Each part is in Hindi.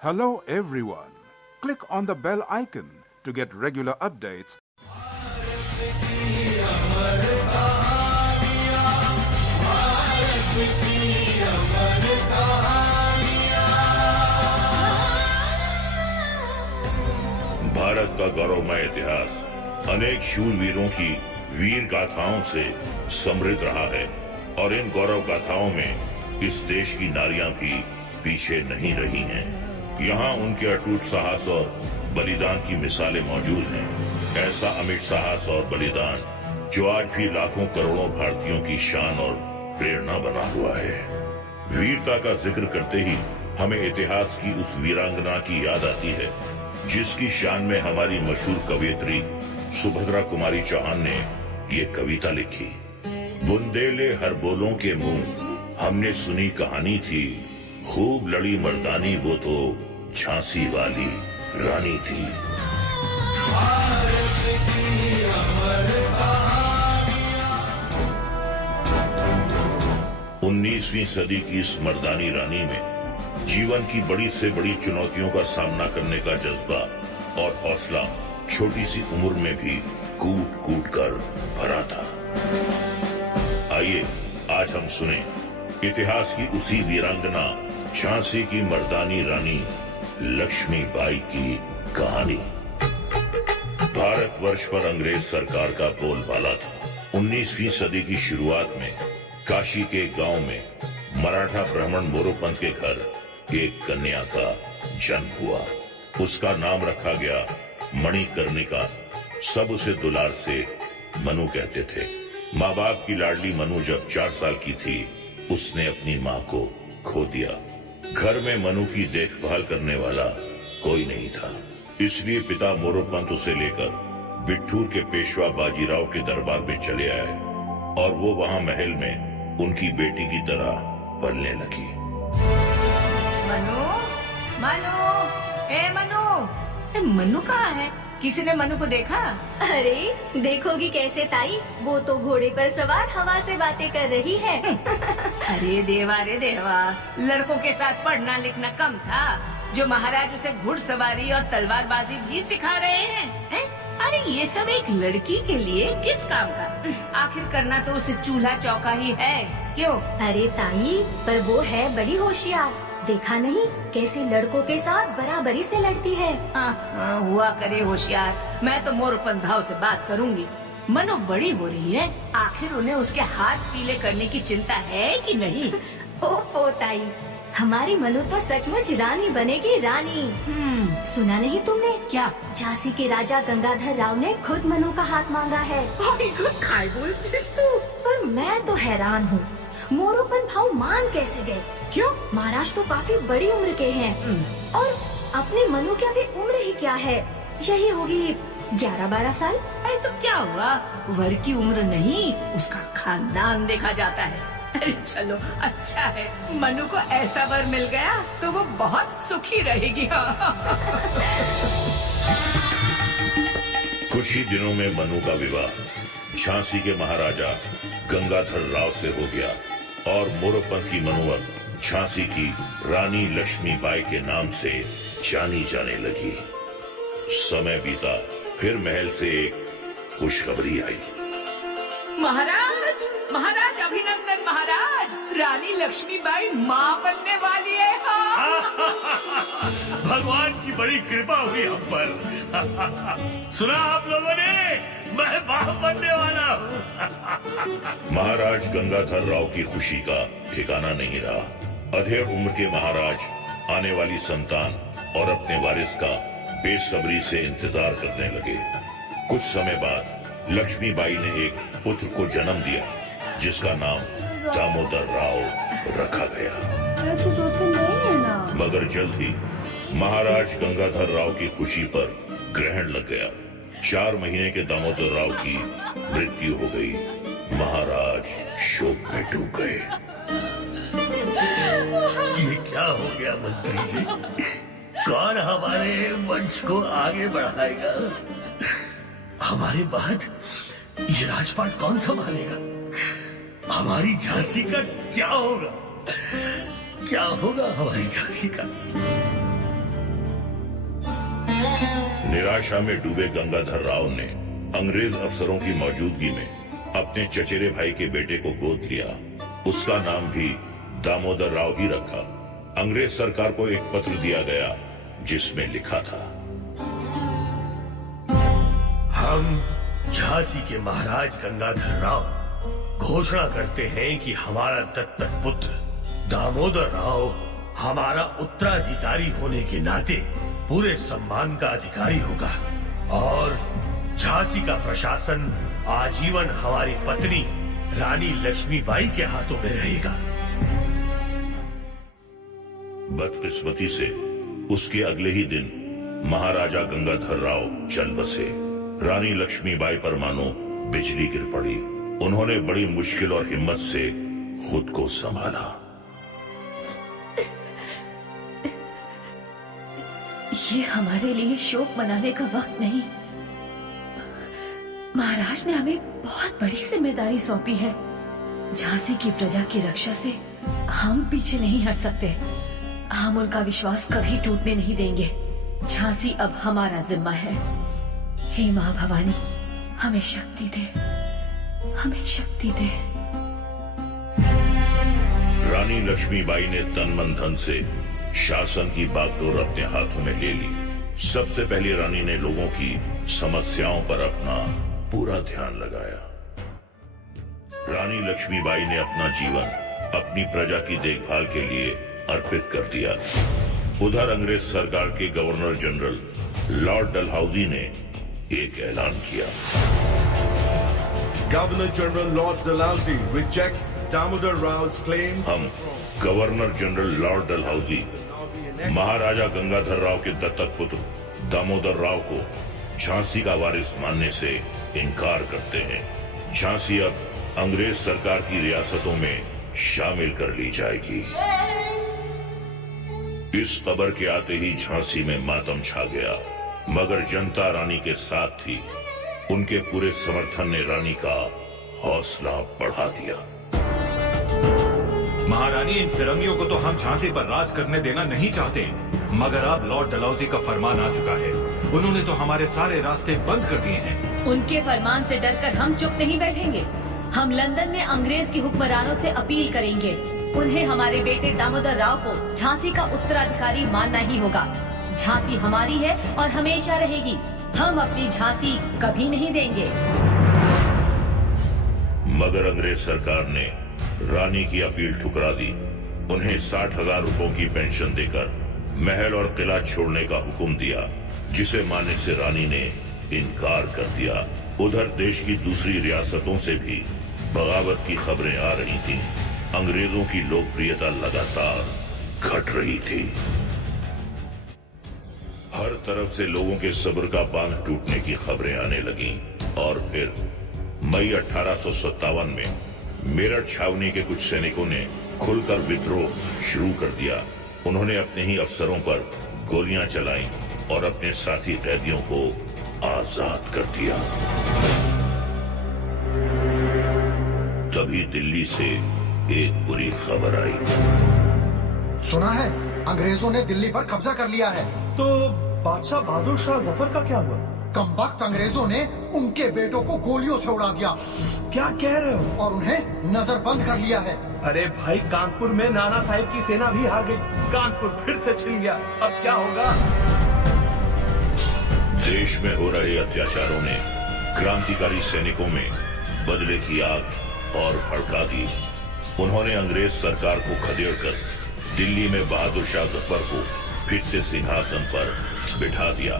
Hello everyone. Click on the bell icon to get regular updates. Bharat का गौरवमय इतिहास अनेक शूरवीरों की वीर गाथाओं से समृद्ध रहा है और इन गौरव गाथाओं में इस देश की नारियां भी पीछे नहीं रही हैं। यहाँ उनके अटूट साहस और बलिदान की मिसालें मौजूद हैं। ऐसा अमिट साहस और बलिदान जो आज भी लाखों करोड़ों भारतीयों की शान और प्रेरणा बना हुआ है। वीरता का जिक्र करते ही हमें इतिहास की उस वीरांगना की याद आती है जिसकी शान में हमारी मशहूर कवयित्री सुभद्रा कुमारी चौहान ने ये कविता लिखी। बुंदेले हर बोलों के मुंह हमने सुनी कहानी थी, खूब लड़ी मर्दानी वो तो झांसी वाली रानी थी। 19वीं सदी की इस मर्दानी रानी में जीवन की बड़ी से बड़ी चुनौतियों का सामना करने का जज्बा और हौसला छोटी सी उम्र में भी कूट कूट कर भरा था। आइए आज हम सुने इतिहास की उसी वीरांगना झांसी की मर्दानी रानी लक्ष्मीबाई की कहानी। भारतवर्ष पर अंग्रेज सरकार का बोलबाला था। 19वीं सदी की शुरुआत में काशी के गांव में मराठा ब्राह्मण मोरोपंत के घर एक कन्या का जन्म हुआ। उसका नाम रखा गया मणिकर्णिका। सब उसे दुलार से मनु कहते थे। माँ बाप की लाडली मनु जब 4 साल की थी उसने अपनी माँ को खो दिया। घर में मनु की देखभाल करने वाला कोई नहीं था, इसलिए पिता मोरोपंत उसे लेकर बिट्ठूर के पेशवा बाजीराव के दरबार में चले आए और वो वहाँ महल में उनकी बेटी की तरह पलने लगी। मनु, मनु, मनु, मनु कहाँ है? किसी ने मनु को देखा? अरे देखोगी कैसे ताई, वो तो घोड़े पर सवार हवा से बातें कर रही है। अरे देवा, लड़कों के साथ पढ़ना लिखना कम था जो महाराज उसे घुड़सवारी और तलवारबाजी भी सिखा रहे हैं? अरे ये सब एक लड़की के लिए किस काम का? आखिर करना तो उसे चूल्हा चौका ही है, क्यों? अरे ताई, पर वो है बड़ी होशियार। देखा नहीं कैसे लड़कों के साथ बराबरी से लड़ती है। हुआ करे होशियार। मैं तो मोरोपंत भाव से बात करूंगी। मनु बड़ी हो रही है, आखिर उन्हें उसके हाथ पीले करने की चिंता है कि नहीं? ओहो ताई, हमारी मनु तो सचमुच रानी बनेगी, रानी। सुना नहीं तुमने? क्या? झांसी के राजा गंगाधर राव ने खुद मनु का हाथ मांगा है। काय बोलतीस तू? पर मैं तो हैरान हूँ, मोरोपंत भाव मान कैसे गए? क्यों? महाराज तो काफी बड़ी उम्र के हैं और अपने मनु की अभी उम्र ही क्या है, यही होगी 11-12 साल। अरे तो क्या हुआ, वर की उम्र नहीं उसका खानदान देखा जाता है। अरे चलो अच्छा है, मनु को ऐसा वर मिल गया तो वो बहुत सुखी रहेगी। कुछ ही दिनों में मनु का विवाह झांसी के महाराजा गंगाधर राव से हो गया और मोरोपंत की मनु अब झांसी की रानी लक्ष्मीबाई के नाम से जानी जाने लगी। समय बीता, फिर महल से एक खुशखबरी आई। महाराज अभिनंदन महाराज, रानी लक्ष्मीबाई माँ बनने वाली है। भगवान की बड़ी कृपा हुई हम पर। सुना आप लोगों ने, मैं बाप बनने वाला हूँ। महाराज गंगाधर राव की खुशी का ठिकाना नहीं रहा। अधेड़ उम्र के महाराज आने वाली संतान और अपने वारिस का बेसब्री से इंतजार करने लगे। कुछ समय बाद लक्ष्मीबाई ने एक पुत्र को जन्म दिया जिसका नाम दामोदर राव रखा गया। ऐसे तो नहीं है ना। मगर जल्द ही महाराज गंगाधर राव की खुशी पर ग्रहण लग गया। 4 महीने के दामोदर राव की मृत्यु हो गई। महाराज शोक में डूब गए। ये क्या हो गया मंत्री जी? कौन हमारे वंश को आगे बढ़ाएगा? हमारे बाद ये राजपाट कौन संभालेगा? हमारी झांसी का क्या होगा? क्या होगा हमारी झांसी का? निराशा में डूबे गंगाधर राव ने अंग्रेज अफसरों की मौजूदगी में अपने चचेरे भाई के बेटे को गोद लिया। उसका नाम भी दामोदर राव ही रखा। अंग्रेज सरकार को एक पत्र दिया गया जिसमें लिखा था, हम झांसी के महाराज गंगाधर राव घोषणा करते हैं कि हमारा दत्तक पुत्र दामोदर राव हमारा उत्तराधिकारी होने के नाते पूरे सम्मान का अधिकारी होगा और झांसी का प्रशासन आजीवन हमारी पत्नी रानी लक्ष्मीबाई के हाथों में रहेगा। बदकिस्मती से उसके अगले ही दिन महाराजा गंगाधर राव चल बसे। रानी लक्ष्मीबाई पर मानो बिजली गिर पड़ी। उन्होंने बड़ी मुश्किल और हिम्मत से खुद को संभाला। ये हमारे लिए शोक मनाने का वक्त नहीं। महाराज ने हमें बहुत बड़ी जिम्मेदारी सौंपी है। झांसी की प्रजा की रक्षा से हम पीछे नहीं हट सकते। हम उनका विश्वास कभी टूटने नहीं देंगे। झांसी अब हमारा जिम्मा है। हे माँ भवानी, हमें शक्ति दे, हमें शक्ति दे। रानी लक्ष्मीबाई ने तन मन धन से शासन की बागडोर अपने हाथों में ले ली। सबसे पहले रानी ने लोगों की समस्याओं पर अपना पूरा ध्यान लगाया। रानी लक्ष्मीबाई ने अपना जीवन अपनी प्रजा की देखभाल के लिए अर्पित कर दिया। उधर अंग्रेज सरकार के गवर्नर जनरल लॉर्ड डलहौजी ने एक ऐलान किया। Governor General Lord Dalhousie rejects Damodar Rao's claim. हम गवर्नर जनरल लॉर्ड डलहौजी महाराजा गंगाधर राव के दत्तक पुत्र दामोदर राव को झांसी का वारिस मानने से इनकार करते हैं। झांसी अब अंग्रेज सरकार की रियासतों में शामिल कर ली जाएगी। इस खबर के आते ही झांसी में मातम छा गया, मगर जनता रानी के साथ थी। उनके पूरे समर्थन ने रानी का हौसला बढ़ा दिया। महारानी, इन फिरंगियों को तो हम झांसी पर राज करने देना नहीं चाहते, मगर अब लॉर्ड डलहौजी का फरमान आ चुका है। उन्होंने तो हमारे सारे रास्ते बंद कर दिए हैं। उनके फरमान से डरकर हम चुप नहीं बैठेंगे। हम लंदन में अंग्रेज के हुक्मरानों से अपील करेंगे। उन्हें हमारे बेटे दामोदर राव को झांसी का उत्तराधिकारी मानना ही होगा। झांसी हमारी है और हमेशा रहेगी। हम अपनी झांसी कभी नहीं देंगे। मगर अंग्रेज सरकार ने रानी की अपील ठुकरा दी। उन्हें 60,000 रुपयों की पेंशन देकर महल और किला छोड़ने का हुक्म दिया, जिसे मानने से रानी ने इनकार कर दिया। उधर देश की दूसरी रियासतों से भी बगावत की खबरें आ रही थीं। अंग्रेजों की लोकप्रियता लगातार घट रही थी। हर तरफ से लोगों के सब्र का बांध टूटने की खबरें आने लगीं और फिर मई 1857 में मेरठ छावनी के कुछ सैनिकों ने खुलकर विद्रोह शुरू कर दिया। उन्होंने अपने ही अफसरों पर गोलियां चलाईं और अपने साथी कैदियों को आजाद कर दिया। तभी दिल्ली से एक बुरी खबर आई। सुना है अंग्रेजों ने दिल्ली पर कब्जा कर लिया है। तो बादशाह बहादुर शाह जफर का क्या हुआ? कमबख्त अंग्रेजों ने उनके बेटों को गोलियों से उड़ा दिया। क्या कह रहे हो? और उन्हें नजरबंद कर लिया है। अरे भाई, कानपुर में नाना साहिब की सेना भी हार गई। कानपुर फिर से छिन गया। अब क्या होगा? देश में हो रहे अत्याचारों ने क्रांतिकारी सैनिकों में बदले की आग और भड़का दी। उन्होंने अंग्रेज सरकार को खदेड़कर दिल्ली में बहादुर शाह जफर को फिर से सिंहासन पर बिठा दिया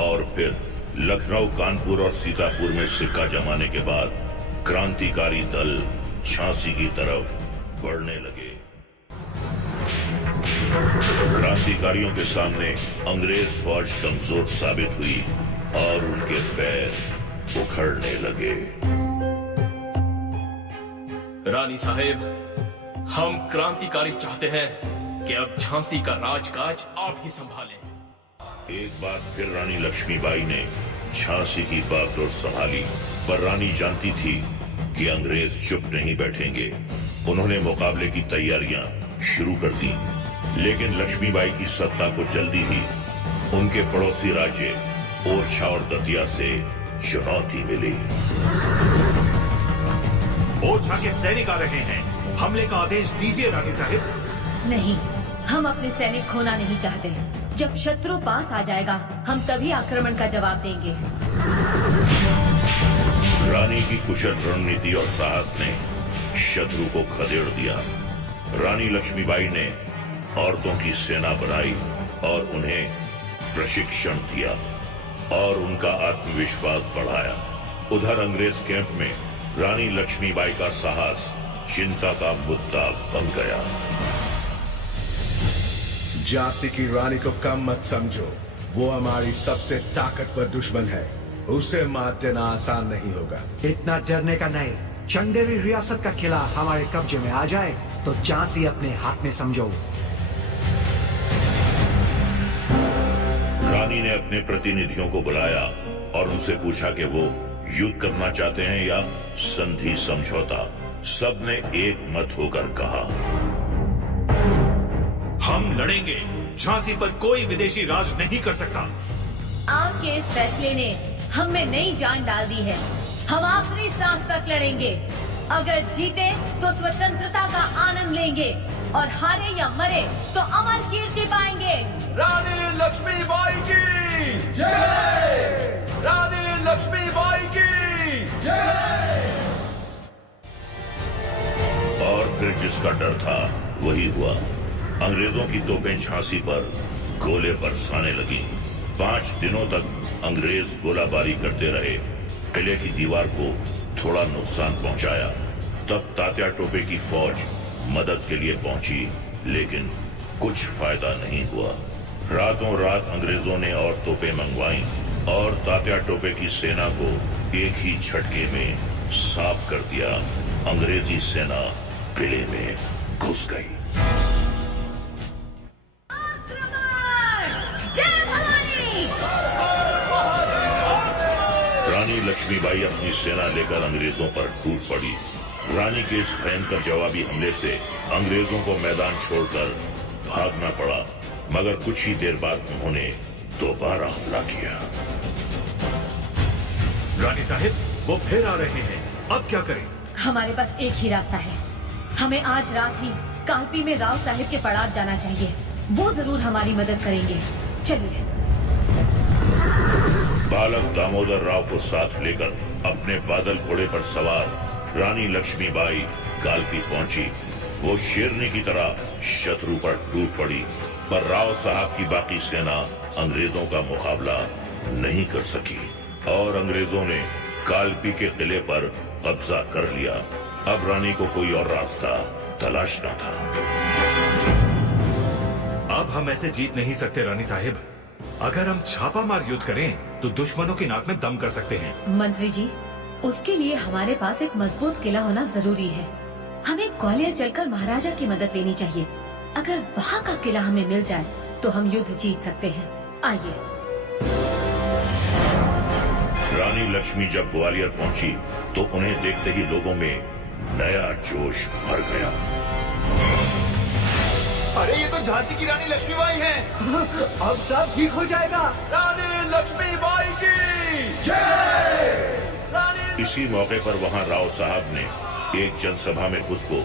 और फिर लखनऊ, कानपुर और सीतापुर में सिक्का जमाने के बाद क्रांतिकारी दल झांसी की तरफ बढ़ने लगे। क्रांतिकारियों के सामने अंग्रेज फौज कमजोर साबित हुई और उनके पैर उखड़ने लगे। रानी साहेब, हम क्रांतिकारी चाहते हैं कि अब झांसी का राजकाज आप ही संभालें। एक बार फिर रानी लक्ष्मीबाई ने झांसी की बागडोर संभाली, पर रानी जानती थी कि अंग्रेज चुप नहीं बैठेंगे। उन्होंने मुकाबले की तैयारियां शुरू कर दी, लेकिन लक्ष्मीबाई की सत्ता को जल्दी ही उनके पड़ोसी राज्य ओरछा और दतिया से चुनौती मिली। ओरछा के सैनिक आ रहे हैं, हमले का आदेश दीजिए रानी साहिब। नहीं, हम अपने सैनिक खोना नहीं चाहते। जब शत्रु पास आ जाएगा हम तभी आक्रमण का जवाब देंगे। रानी की कुशल रणनीति और साहस ने शत्रु को खदेड़ दिया। रानी लक्ष्मीबाई ने औरतों की सेना बनाई और उन्हें प्रशिक्षण दिया और उनका आत्मविश्वास बढ़ाया। उधर अंग्रेज कैंप में रानी लक्ष्मीबाई का साहस चिंता का मुद्दा बन गया। झांसी की रानी को कम मत समझो, वो हमारी सबसे ताकतवर दुश्मन है। उसे मात देना आसान नहीं होगा। इतना डरने का नहीं। चंदेरी रियासत का किला हमारे कब्जे में आ जाए तो झांसी अपने हाथ में समझो। रानी ने अपने प्रतिनिधियों को बुलाया और उनसे पूछा कि वो युद्ध करना चाहते हैं या संधि समझौता। सबने एक मत होकर कहा, हम लड़ेंगे। झांसी पर कोई विदेशी राज नहीं कर सकता। आपके इस फैसले ने हम में नई जान डाल दी है। हम आखिरी सांस तक लड़ेंगे। अगर जीते तो स्वतंत्रता का आनंद लेंगे और हारे या मरे तो अमर कीर्ति पाएंगे। रानी लक्ष्मीबाई की जय! रानी लक्ष्मीबाई की जय! और फिर जिसका डर था वही हुआ। अंग्रेजों की तोपें झांसी पर गोले बरसाने लगी। 5 दिनों तक अंग्रेज गोलाबारी करते रहे। किले की दीवार को थोड़ा नुकसान पहुंचाया। तब तात्या टोपे की फौज मदद के लिए पहुंची, लेकिन कुछ फायदा नहीं हुआ। रातों रात अंग्रेजों ने और तोपें मंगवाई और तात्या टोपे की सेना को एक ही झटके में साफ कर दिया। अंग्रेजी सेना किले में घुस गई। रानी लक्ष्मीबाई अपनी सेना लेकर अंग्रेजों पर टूट पड़ी। रानी के इस भयंकर जवाबी हमले से अंग्रेजों को मैदान छोड़कर भागना पड़ा, मगर कुछ ही देर बाद उन्होंने दोबारा हमला किया। रानी साहिब, वो फिर आ रहे हैं, अब क्या करें? हमारे पास एक ही रास्ता है। हमें आज रात ही कालपी में राव साहिब के पड़ाव जाना चाहिए। वो जरूर हमारी मदद करेंगे। चलिए। बालक दामोदर राव को साथ लेकर अपने बादल घोड़े पर सवार रानी लक्ष्मीबाई कालपी पहुंची। वो शेरनी की तरह शत्रु पर टूट पड़ी, पर राव साहब की बाकी सेना अंग्रेजों का मुकाबला नहीं कर सकी और अंग्रेजों ने कालपी के किले पर कब्जा कर लिया। अब रानी को कोई और रास्ता तलाशना था। अब हम ऐसे जीत नहीं सकते रानी साहिब। अगर हम छापामार युद्ध करें तो दुश्मनों की नाक में दम कर सकते हैं। मंत्री जी, उसके लिए हमारे पास एक मजबूत किला होना जरूरी है। हमें ग्वालियर चलकर महाराजा की मदद लेनी चाहिए। अगर वहाँ का किला हमें मिल जाए तो हम युद्ध जीत सकते हैं। आइए। रानी लक्ष्मी जब ग्वालियर पहुंची तो उन्हें देखते ही लोगों में नया जोश भर गया। अरे ये तो झांसी की रानी लक्ष्मीबाई हैं। अब सब ठीक हो जाएगा। रानी लक्ष्मीबाई की जय! इसी मौके पर वहां राव साहब ने एक जनसभा में खुद को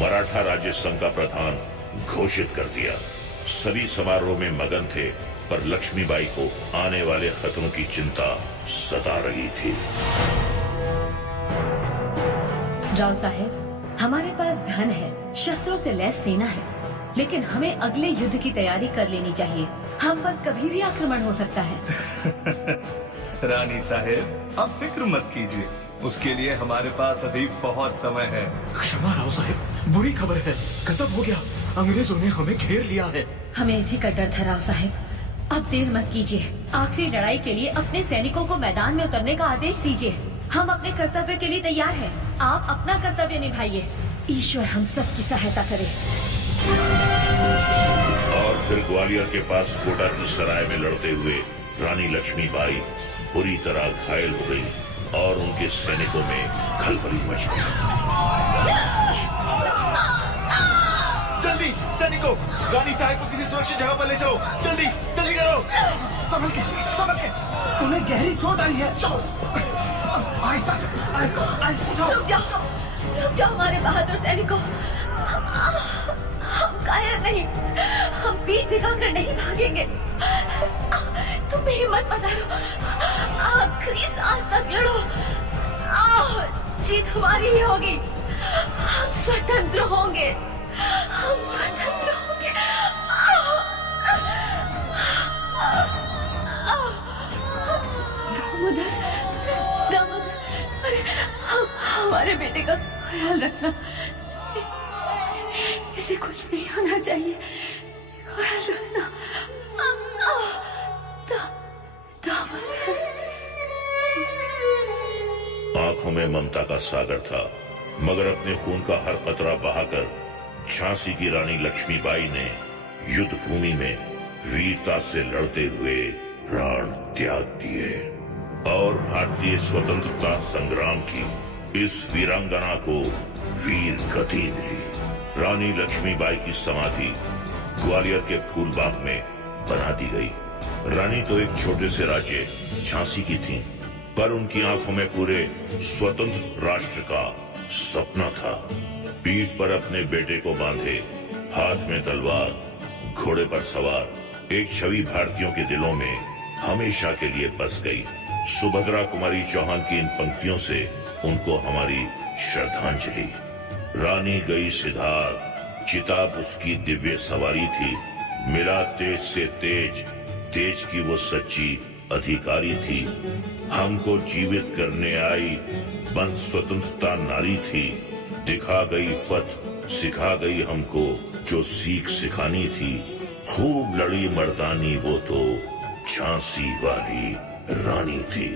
मराठा राज्य संघ का प्रधान घोषित कर दिया। सभी समारोह में मगन थे, पर लक्ष्मीबाई को आने वाले खतरों की चिंता सता रही थी। राव साहब, हमारे पास धन है, शस्त्रों से लैस सेना है, लेकिन हमें अगले युद्ध की तैयारी कर लेनी चाहिए। हम पर कभी भी आक्रमण हो सकता है। रानी साहेब, अब फिक्र मत कीजिए, उसके लिए हमारे पास अभी बहुत समय है। क्षमा राव साहब, बुरी खबर है, गजब हो गया, अंग्रेजों ने हमें घेर लिया है। हमें इसी का डर था राव साहब। अब देर मत कीजिए, आखिरी लड़ाई के लिए अपने सैनिकों को मैदान में उतरने का आदेश दीजिए। हम अपने कर्तव्य के लिए तैयार हैं। आप अपना कर्तव्य निभाइए। ईश्वर हम सबकी सहायता करे। और फिर ग्वालियर के पास कोटा की सराय में लड़ते हुए रानी लक्ष्मीबाई बुरी तरह घायल हो गई और उनके सैनिकों में खलबली मच गई। जल्दी सैनिकों इसको। रानी साहब को किसी सुरक्षित जगह पर ले चलो, जल्दी जल्दी करो। संभल के, संभल के। उन्हें गहरी चोट आई है। चलो आहिस्ता से, आहिस्ता। रुक जाओ हमारे बहादुर सैनिकों। हम कायर नहीं, हम पीठ दिखाकर नहीं भागेंगे। तुम भी हिम्मत मत हारो, आखिरी सांस तक लड़ो। जीत हमारी ही होगी। हम स्वतंत्र होंगे, हम स्वतंत्र होंगे। दामोदर, अरे हमारे बेटे का ख्याल रखना, इसे कुछ नहीं होना चाहिए, ख्याल रखना। आंखों में ममता का सागर था, मगर अपने खून का हर कतरा बहाकर झांसी की रानी लक्ष्मीबाई ने युद्ध भूमि में वीरता से लड़ते हुए प्राण त्याग दिए और भारतीय स्वतंत्रता संग्राम की इस वीरांगना को वीर गति मिली। रानी लक्ष्मीबाई की समाधि ग्वालियर के फूलबाग में बना दी गई। रानी तो एक छोटे से राज्य झांसी की थी, पर उनकी आंखों में पूरे स्वतंत्र राष्ट्र का सपना था। पीठ पर अपने बेटे को बांधे, हाथ में तलवार, घोड़े पर सवार एक छवि भारतीयों के दिलों में हमेशा के लिए बस गई। सुभद्रा कुमारी चौहान की इन पंक्तियों से उनको हमारी श्रद्धांजलि। रानी गई सिधार, चिताब उसकी दिव्य सवारी थी। मिला तेज से तेज, तेज की वो सच्ची अधिकारी थी। हमको जीवित करने आई बन स्वतंत्रता नारी थी। दिखा गई पथ, सिखा गई हमको जो सीख सिखानी थी। खूब लड़ी मर्दानी वो तो झांसी वाली रानी थी।